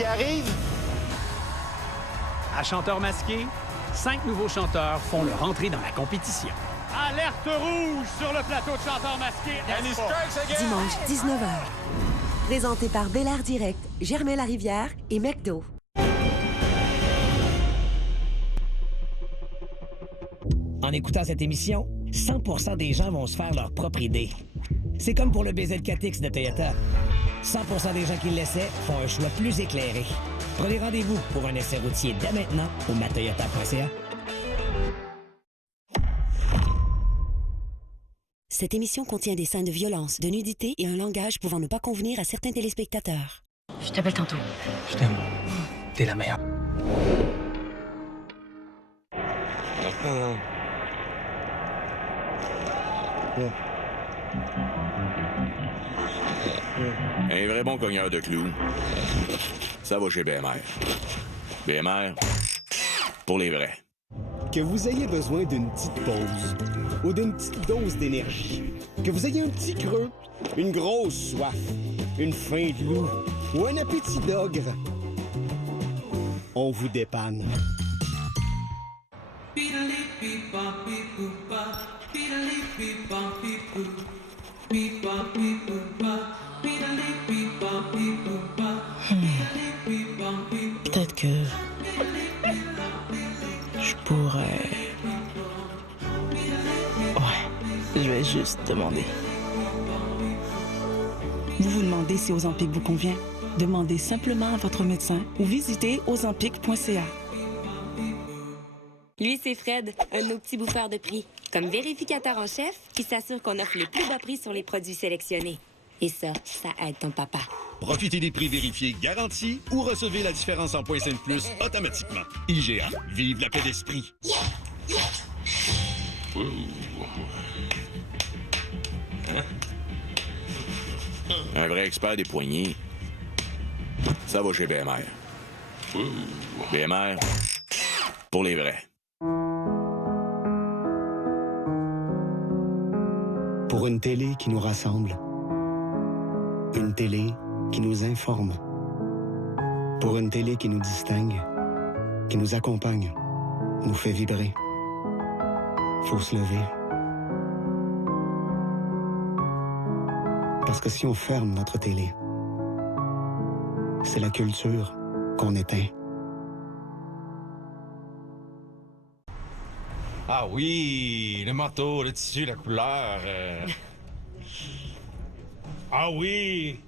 qui arrive. À Chanteur masqué, 5 nouveaux chanteurs font leur entrée dans la compétition. Alerte rouge sur le plateau de Chanteur masqué. Dimanche, 19h. Présenté par Bel Air Direct, Germain Larivière et McDo. En écoutant cette émission, 100% des gens vont se faire leur propre idée. C'est comme pour le BZ4X de Toyota. 100% des gens qui l'essaient font un choix plus éclairé. Prenez rendez-vous pour un essai routier dès maintenant au matoyota.ca. Cette émission contient des scènes de violence, de nudité et un langage pouvant ne pas convenir à certains téléspectateurs. Je t'appelle tantôt. Je t'aime. T'es la meilleure. Un vrai bon cogneur de clous. Ça va chez BMR. BMR, pour les vrais. Que vous ayez besoin d'une petite pause ou d'une petite dose d'énergie, que vous ayez un petit creux, une grosse soif, une faim de loup ou un appétit d'ogre, on vous dépanne. Peut-être que je pourrais... Ouais, je vais juste demander. Vous vous demandez si Ozempic vous convient? Demandez simplement à votre médecin ou visitez ozempic.ca. Lui, c'est Fred, un de nos petits bouffeurs de prix. Comme vérificateur en chef, il s'assure qu'on offre les plus bas prix sur les produits sélectionnés. Et ça aide ton papa. Profitez des prix vérifiés garantis ou recevez la différence en points Sainte-Plus automatiquement. IGA, vive la paix d'esprit. Un vrai expert des poignets. Ça va chez BMR. BMR, pour les vrais. Pour une télé qui nous rassemble. Une télé qui nous informe. Pour une télé qui nous distingue, qui nous accompagne, nous fait vibrer. Faut se lever. Parce que si on ferme notre télé, c'est la culture qu'on éteint. Ah oui, le manteau, le tissu, la couleur. Ah oui!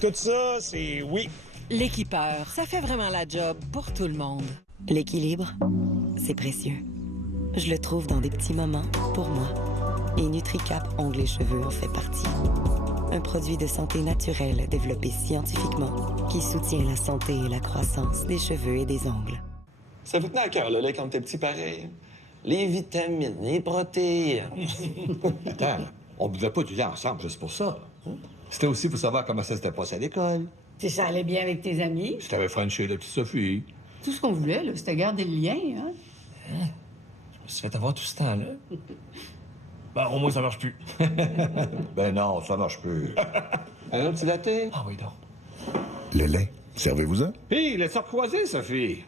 Tout ça, c'est oui. L'équipeur, ça fait vraiment la job pour tout le monde. L'équilibre, c'est précieux. Je le trouve dans des petits moments pour moi. Et NutriCap Ongles et Cheveux en fait partie. Un produit de santé naturelle développé scientifiquement qui soutient la santé et la croissance des cheveux et des ongles. Ça vous tenait à cœur, là, quand t'es petit pareil. Les vitamines, les protéines. Attends, on buvait pas du lait ensemble juste pour ça. C'était aussi pour savoir comment ça s'était passé à l'école. Si ça allait bien avec tes amis. Si t'avais frenché la petite Sophie. Tout ce qu'on voulait, là, c'était garder le lien, hein? Je me suis fait avoir tout ce temps-là. Ben, au moins, ça marche plus. Ben non, ça marche plus. Un petit latte? Ah oui, donc. Le lait, servez-vous-en. Hé, laisse ça croiser, Sophie.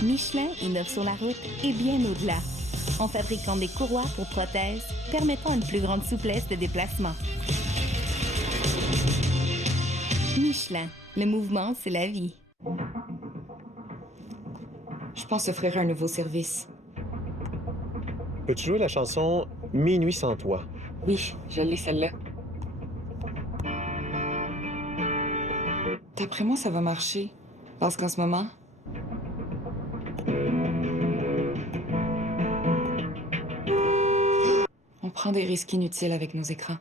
Michelin innove sur la route et bien au-delà. En fabriquant des courroies pour prothèses, permettant une plus grande souplesse de déplacement. Michelin, le mouvement, c'est la vie. Je pense offrir un nouveau service. Peux-tu jouer la chanson « Minuit sans toi » ? Oui, je l'ai celle-là. D'après moi, ça va marcher. Parce qu'en ce moment... on prend des risques inutiles avec nos écrans.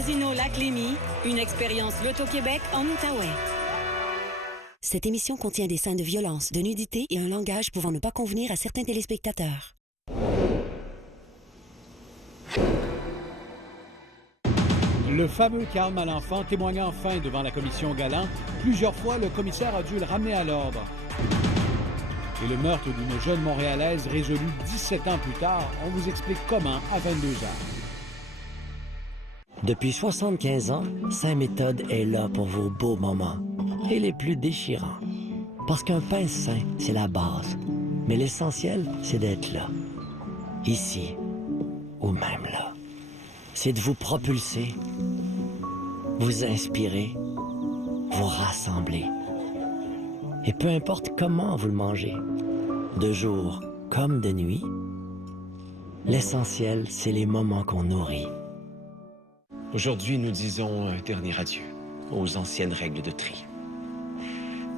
Casino Lac-Lémy, une expérience Loto-Québec en Outaouais. Cette émission contient des scènes de violence, de nudité et un langage pouvant ne pas convenir à certains téléspectateurs. Le fameux calme à l'enfant témoigna enfin devant la commission Galland. Plusieurs fois, le commissaire a dû le ramener à l'ordre. Et le meurtre d'une jeune Montréalaise résolu 17 ans plus tard, on vous explique comment à 22 ans. Depuis 75 ans, Saint-Méthode est là pour vos beaux moments et les plus déchirants. Parce qu'un pain sain, c'est la base. Mais l'essentiel, c'est d'être là. Ici, ou même là. C'est de vous propulser, vous inspirer, vous rassembler. Et peu importe comment vous le mangez, de jour comme de nuit, l'essentiel, c'est les moments qu'on nourrit. Aujourd'hui, nous disons un dernier adieu aux anciennes règles de tri.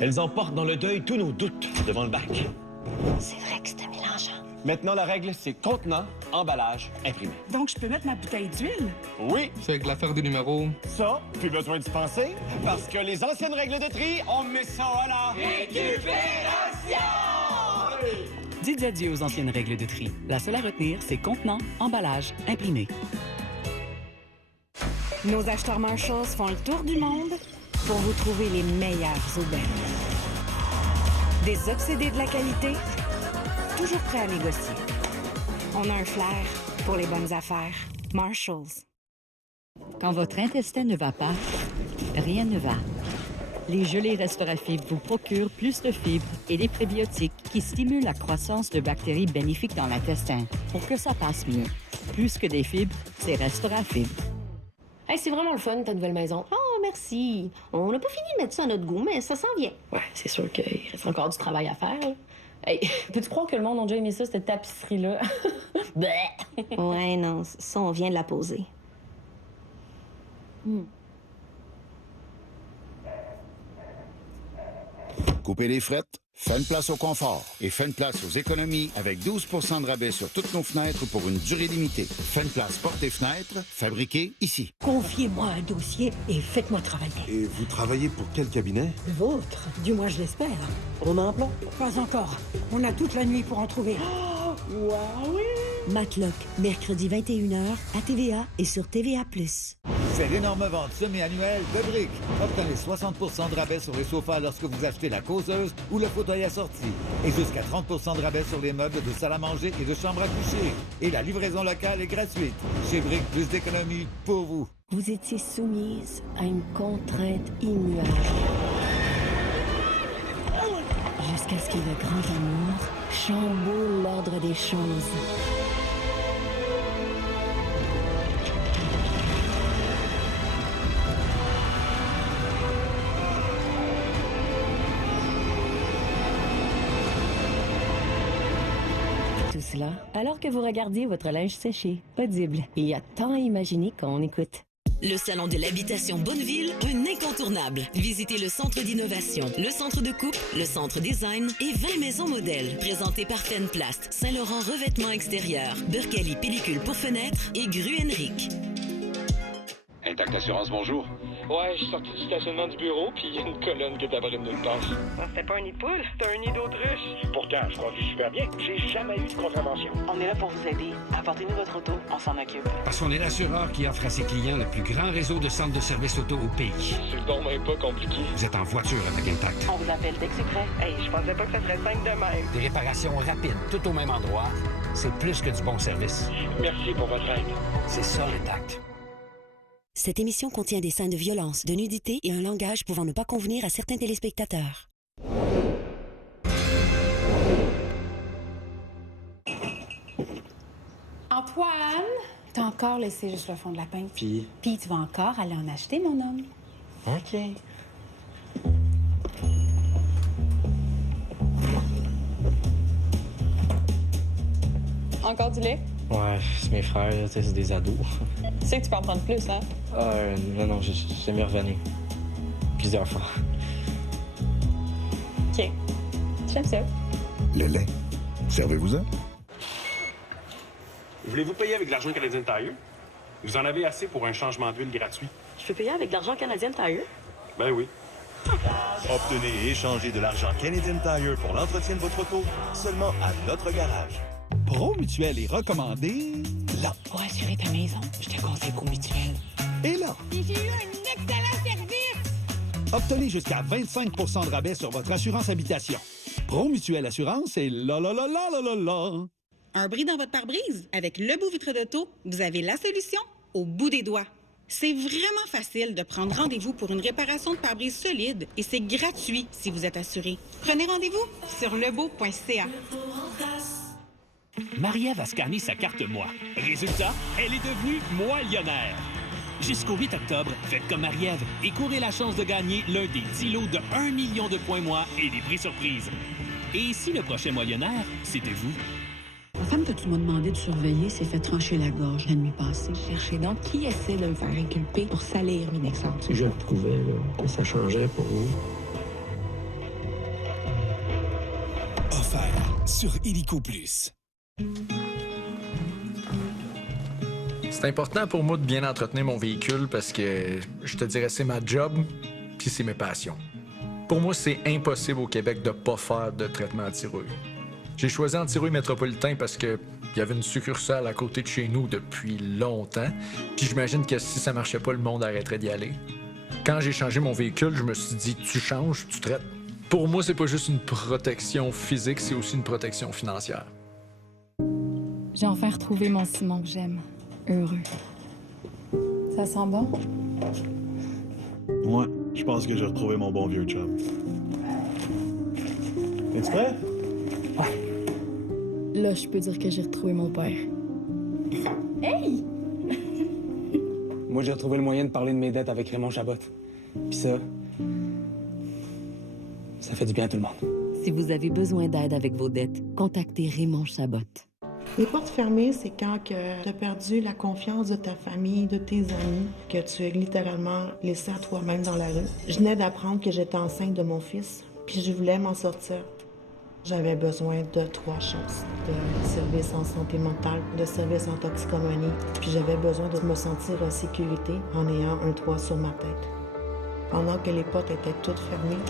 Elles emportent dans le deuil tous nos doutes devant le bac. C'est vrai que c'était mélangeant. Maintenant, la règle, c'est contenant, emballage, imprimé. Donc, je peux mettre ma bouteille d'huile? Oui! C'est avec l'affaire des numéros. Ça, plus besoin de se penser, parce que les anciennes règles de tri, on met ça à la récupération! Dites adieu aux anciennes règles de tri. La seule à retenir, c'est contenant, emballage, imprimé. Nos acheteurs Marshalls font le tour du monde pour vous trouver les meilleures aubaines. Des obsédés de la qualité, toujours prêts à négocier. On a un flair pour les bonnes affaires. Marshalls. Quand votre intestin ne va pas, rien ne va. Les gelées Restaurafibres vous procurent plus de fibres et des prébiotiques qui stimulent la croissance de bactéries bénéfiques dans l'intestin pour que ça passe mieux. Plus que des fibres, c'est Restaurafibres. Hey, c'est vraiment le fun, ta nouvelle maison. Oh, merci. On n'a pas fini de mettre ça à notre goût, mais ça s'en vient. Ouais, c'est sûr qu'il reste encore du travail à faire. Hey, peux-tu croire que le monde a déjà aimé ça, cette tapisserie-là? Ouais, non, ça, on vient de la poser. Coupez les frettes, fais une place au confort et fais une place aux économies avec 12 % de rabais sur toutes nos fenêtres pour une durée limitée. Fais une place portes et fenêtres, fabriquées ici. Confiez-moi un dossier et faites-moi travailler. Et vous travaillez pour quel cabinet? Le vôtre, du moins je l'espère. On a un plan? Pas encore. On a toute la nuit pour en trouver. Oh, wow! Matlock, mercredi 21h à TVA et sur TVA+. C'est l'énorme vente semi-annuelle de Brick. Obtenez 60 % de rabais sur les sofas lorsque vous achetez la causeuse ou le fauteuil assorti. Et jusqu'à 30 % de rabais sur les meubles de salle à manger et de chambre à coucher. Et la livraison locale est gratuite. Chez Brick, plus d'économies pour vous. Vous étiez soumise à une contrainte immuable. Jusqu'à ce que le grand amour chamboule l'ordre des choses. Cela, alors que vous regardiez votre linge séché. Audible. Il y a tant à imaginer quand on écoute. Le Salon de l'habitation Bonneville, un incontournable. Visitez le Centre d'innovation, le Centre de coupe, le Centre design et 20 maisons modèles. Présentés par Fenplast, Saint-Laurent Revêtement extérieur, Burkali Pellicule pour fenêtres et Gru Henrik. Intact Assurance, bonjour. Ouais, je suis sorti du stationnement du bureau, puis il y a une colonne qui est après nulle part. C'était pas un nid de poule, c'était un nid d'autruche. Pourtant, je conduis super bien. J'ai jamais eu de contravention. On est là pour vous aider. Apportez-nous votre auto, on s'en occupe. Parce qu'on est l'assureur qui offre à ses clients le plus grand réseau de centres de services auto au pays. C'est donc même pas compliqué. Vous êtes en voiture avec Intact. On vous appelle dès que c'est prêt. Hey, je pensais pas que ça serait simple de même. Des réparations rapides, tout au même endroit. C'est plus que du bon service. Merci pour votre aide. C'est ça, Intact. Cette émission contient des scènes de violence, de nudité et un langage pouvant ne pas convenir à certains téléspectateurs. Antoine, t'as encore laissé juste le fond de la pinte. Puis tu vas encore aller en acheter, mon homme. OK. Encore du lait? Ouais, c'est mes frères, c'est des ados. Tu sais que tu peux en prendre plus, hein? Non, j'ai mis revenir. Plusieurs fois. OK. J'aime ça. Le lait. Servez-vous-en. Voulez-vous payer avec l'argent Canadian Tire? Vous en avez assez pour un changement d'huile gratuit? Je peux payer avec de l'argent Canadian Tire? Ben oui. Obtenez et échangez de l'argent Canadian Tire pour l'entretien de votre auto seulement à notre garage. Promutuel est recommandé là. Pour assurer ta maison, je te conseille Promutuel. Et là. J'ai eu un excellent service! Obtenez jusqu'à 25 de rabais sur votre assurance habitation. Promutuel Assurance est là, là, là, là, là, là, là. Un bris dans votre pare-brise? Avec Le Beau Vitre d'Auto, vous avez la solution au bout des doigts. C'est vraiment facile de prendre rendez-vous pour une réparation de pare-brise solide et c'est gratuit si vous êtes assuré. Prenez rendez-vous sur lebeau.ca. Marie-Ève a scanné sa carte Moi. Résultat, elle est devenue Moi-Lionnaire. Jusqu'au 8 octobre, faites comme Marie-Ève et courez la chance de gagner l'un des 10 lots de 1 million de points Moi et des prix surprises. Et si le prochain Moi-Lionnaire, c'était vous? La femme que tu m'as demandé de surveiller s'est fait trancher la gorge la nuit passée. Cherchez donc qui essaie de me faire inculper pour salir mes naissances. Si je le trouvais, là, ça changerait pour vous. Offert sur Illico Plus. C'est important pour moi de bien entretenir mon véhicule parce que, je te dirais, c'est ma job puis c'est mes passions. Pour moi, c'est impossible au Québec de ne pas faire de traitement anti-rouille. J'ai choisi Anti-Rouille Métropolitain parce qu'il y avait une succursale à côté de chez nous depuis longtemps, puis j'imagine que si ça marchait pas, le monde arrêterait d'y aller. Quand j'ai changé mon véhicule, je me suis dit, tu changes, tu traites. Pour moi, c'est pas juste une protection physique, c'est aussi une protection financière. J'ai enfin retrouvé mon Simon que j'aime. Heureux. Ça sent bon? Moi, je pense que j'ai retrouvé mon bon vieux chum. Es-tu prêt? Là, je peux dire que j'ai retrouvé mon père. Hey! Moi, j'ai retrouvé le moyen de parler de mes dettes avec Raymond Chabot. Puis ça fait du bien à tout le monde. Si vous avez besoin d'aide avec vos dettes, contactez Raymond Chabot. Les portes fermées, c'est quand tu as perdu la confiance de ta famille, de tes amis, que tu es littéralement laissé à toi-même dans la rue. Je venais d'apprendre que j'étais enceinte de mon fils, puis je voulais m'en sortir. J'avais besoin de 3 choses. De services en santé mentale, de services en toxicomanie, puis j'avais besoin de me sentir en sécurité en ayant un toit sur ma tête. Pendant que les portes étaient toutes fermées,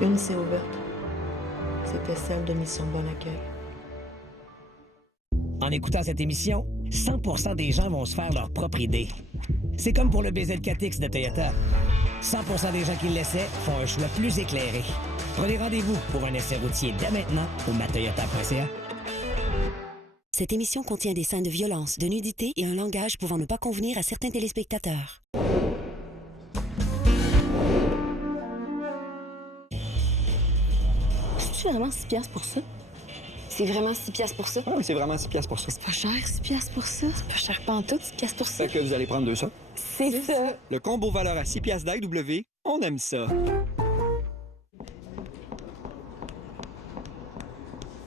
une s'est ouverte. C'était celle de Mission Bon Accueil. En écoutant cette émission, 100% des gens vont se faire leur propre idée. C'est comme pour le BZ4X de Toyota. 100% des gens qui l'essaient font un choix plus éclairé. Prenez rendez-vous pour un essai routier dès maintenant au matoyota.ca. Cette émission contient des scènes de violence, de nudité et un langage pouvant ne pas convenir à certains téléspectateurs. C'est vraiment 6 piastres pour ça? C'est vraiment 6 piastres pour ça? Ah oui, c'est vraiment 6 piastres pour ça. C'est pas cher, 6 piastres pour ça. C'est pas cher pantoute, 6 piastres pour ça. Fait que vous allez prendre 200. C'est ça. Le combo valeur à 6 piastres d'IW, on aime ça.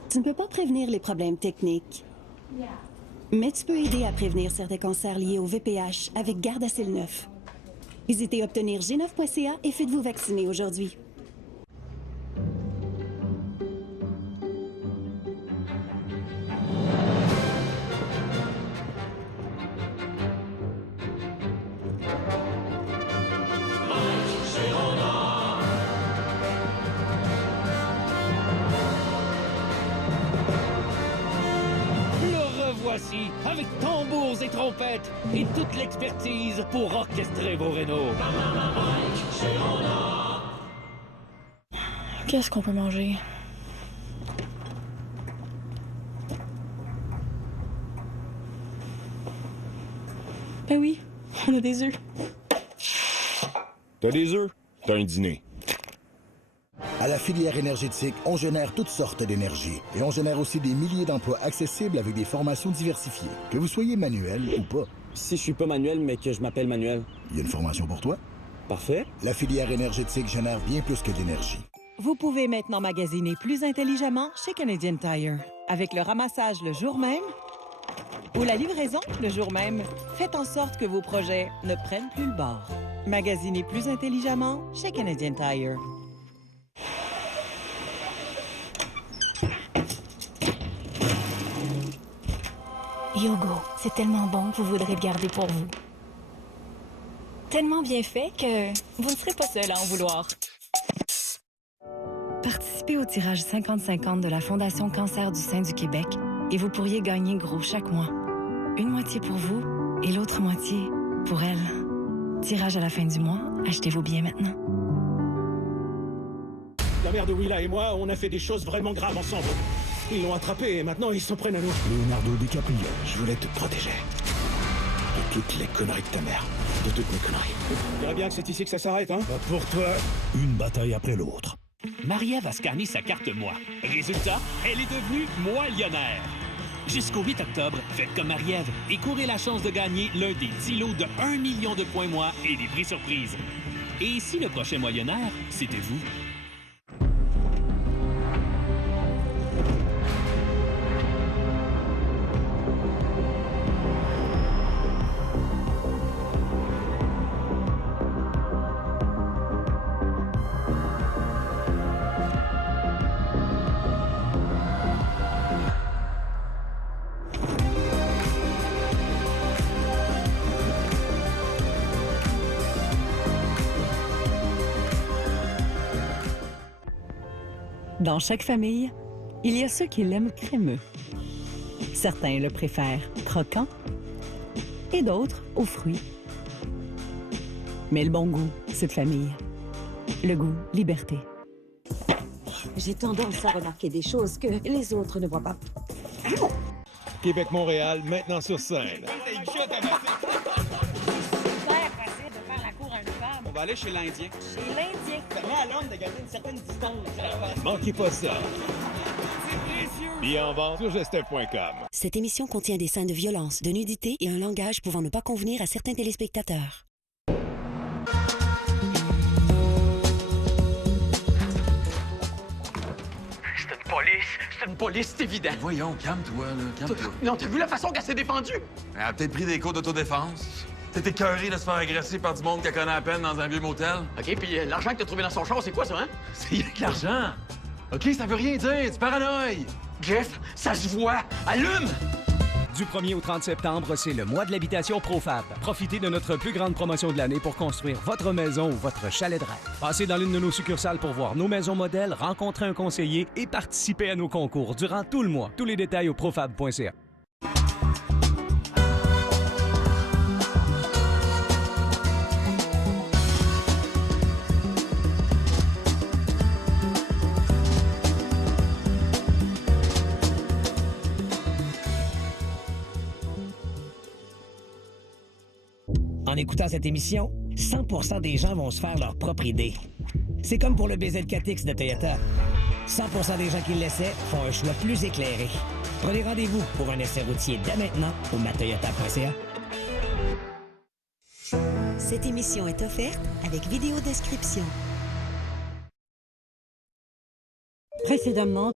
Tu ne peux pas prévenir les problèmes techniques, mais tu peux aider à prévenir certains cancers liés au VPH avec Gardasil 9. Visitez obtenir g9.ca et faites-vous vacciner aujourd'hui. Voici, avec tambours et trompettes et toute l'expertise pour orchestrer vos rénaux. Qu'est-ce qu'on peut manger? Ben oui, on a des œufs. T'as des œufs? T'as un dîner. À la filière énergétique, on génère toutes sortes d'énergie. Et on génère aussi des milliers d'emplois accessibles avec des formations diversifiées. Que vous soyez manuel ou pas. Si je suis pas manuel, mais que je m'appelle Manuel. Il y a une formation pour toi. Parfait. La filière énergétique génère bien plus que d'énergie. Vous pouvez maintenant magasiner plus intelligemment chez Canadian Tire. Avec le ramassage le jour même ou la livraison le jour même, faites en sorte que vos projets ne prennent plus le bord. Magasinez plus intelligemment chez Canadian Tire. Yogo, c'est tellement bon que vous voudrez le garder pour vous. Tellement bien fait que vous ne serez pas seul à en vouloir. Participez au tirage 50-50 de la Fondation Cancer du sein du Québec et vous pourriez gagner gros chaque mois. Une moitié pour vous et l'autre moitié pour elle. Tirage à la fin du mois, achetez vos billets maintenant. La mère de Willa et moi, on a fait des choses vraiment graves ensemble. Ils l'ont attrapé et maintenant ils s'en prennent à nous. Leonardo DiCaprio, je voulais te protéger. De toutes les conneries de ta mère. De toutes mes conneries. Je dirais bien que c'est ici que ça s'arrête, hein? Pas pour toi. Une bataille après l'autre. Marie-Ève a scanné sa carte Moi. Résultat, elle est devenue Moi-Millionnaire. Jusqu'au 8 octobre, faites comme Marie-Ève et courez la chance de gagner l'un des 10 lots de 1 million de points Moi et des prix surprises. Et si le prochain Millionnaire, c'était vous? Dans chaque famille, il y a ceux qui l'aiment crémeux. Certains le préfèrent croquant et d'autres aux fruits. Mais le bon goût, c'est de famille. Le goût, liberté. J'ai tendance à remarquer des choses que les autres ne voient pas. Québec-Montréal, maintenant sur scène. On va aller chez l'Indien. Chez l'Indien. Permet à l'homme de garder une certaine distance. Manquez pas ça. Billets en vente sur gestin.com. Cette émission contient des scènes de violence, de nudité et un langage pouvant ne pas convenir à certains téléspectateurs. C'est une police, c'est évident. Voyons, calme-toi, là, calme-toi. Non, t'as vu la façon qu'elle s'est défendue? Elle a peut-être pris des cours d'autodéfense. T'es écœuré de se faire agresser par du monde qu'elle connaît à peine dans un vieux motel. OK, puis l'argent que t'as trouvé dans son char, c'est quoi, ça, hein? C'est rien que l'argent. OK, ça veut rien dire, tu paranoïes. Jeff, ça se voit. Allume! Du 1er au 30 septembre, c'est le mois de l'habitation ProFab. Profitez de notre plus grande promotion de l'année pour construire votre maison ou votre chalet de rêve. Passez dans l'une de nos succursales pour voir nos maisons modèles, rencontrer un conseiller et participer à nos concours durant tout le mois. Tous les détails au profab.ca. En écoutant cette émission, 100% des gens vont se faire leur propre idée. C'est comme pour le BZL-4X de Toyota. 100% des gens qui l'essaient font un choix plus éclairé. Prenez rendez-vous pour un essai routier dès maintenant au matoyota.ca. Cette émission est offerte avec vidéo description. Précédemment,